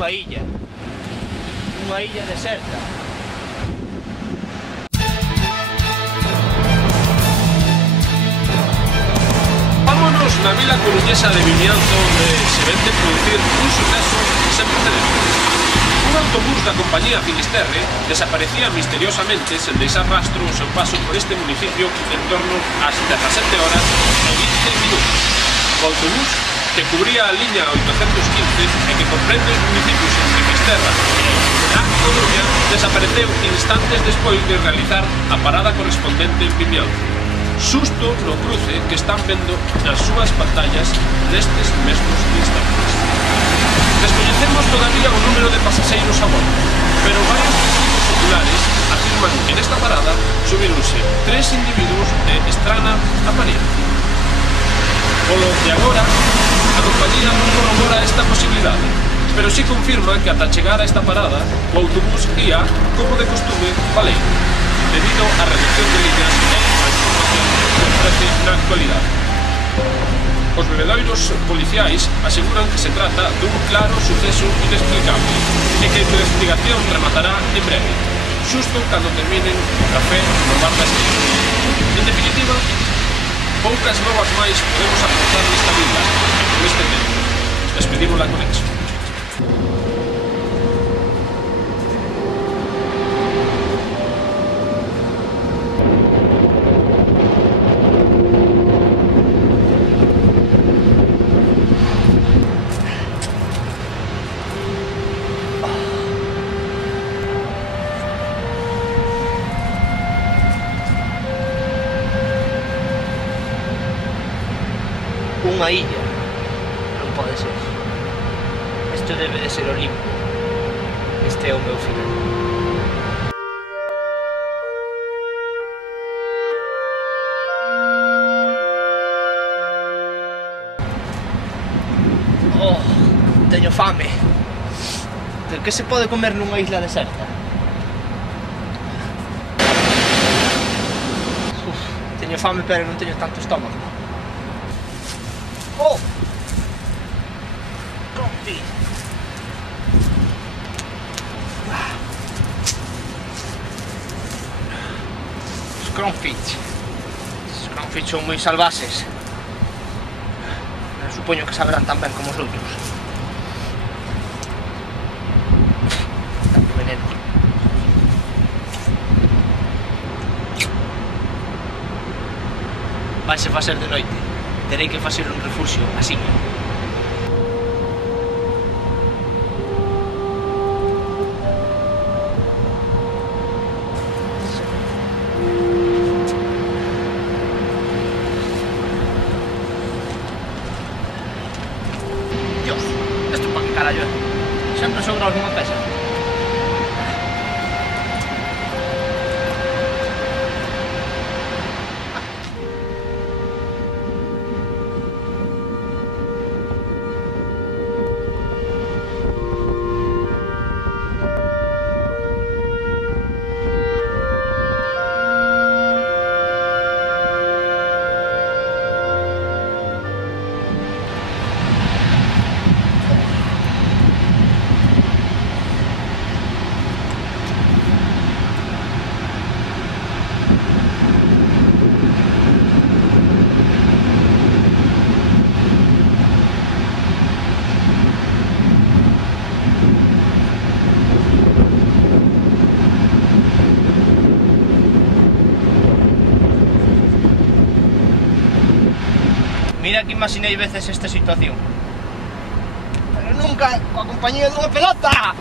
unha illa deserta. Vámonos na vila coruñesa de Vimianzo, onde se vende producir un suceso sen precedentes. Un autobús da compañía Finisterre desaparecía misteriosamente sen deixar rastro o seu paso por este municipio en torno ás 17 horas e 20 minutos. O autobús, que cubría a liña 815 e que comprende os municipios en Finisterra e a Coruña, desapareceu instantes despois de realizar a parada correspondente en Vimianzo. Susto no cruce que están vendo nas súas pantallas nestes mesmos instantes. Descoñecemos todavía o número de pasaxeiros a bordo, pero varios testigos oculares afirman que nesta parada subironse 3 individuos de estrana apariencia. Polo de agora, a compañía non corrobora esta posibilidade, pero si confirma que ata chegar a esta parada o autobús guía, como de costume, baleiro, debido á reducción de líneas e a información que ofrece na actualidade. Os bebedoiros policiais aseguran que se trata dun claro suceso inexplicable e que a investigación rematará en breve, xusto cando terminen o café no bar da esquina. En definitiva, poucas novas máis podemos aportar nesta vila e con este tempo. Despedimos la conexión. Unha illa. Non pode ser. Isto debe de ser o limbo. Este é o meu final. Oh, teño fame. De que se pode comer nunha isla deserta? Teño fame, pero non teño tanto estómago. Oh! Confit! Os cronfits son moi salvaxes. Supoño que saberán tan ben como os outros. Tanto veneno. Vaise facer de noite. Terei que facer un refuxio así. Dios, esto pa' que carallo é? Sempre sobra alguna pesa. Mira que imaginei veces esta situación, pero nunca coa compañía dunha pelota!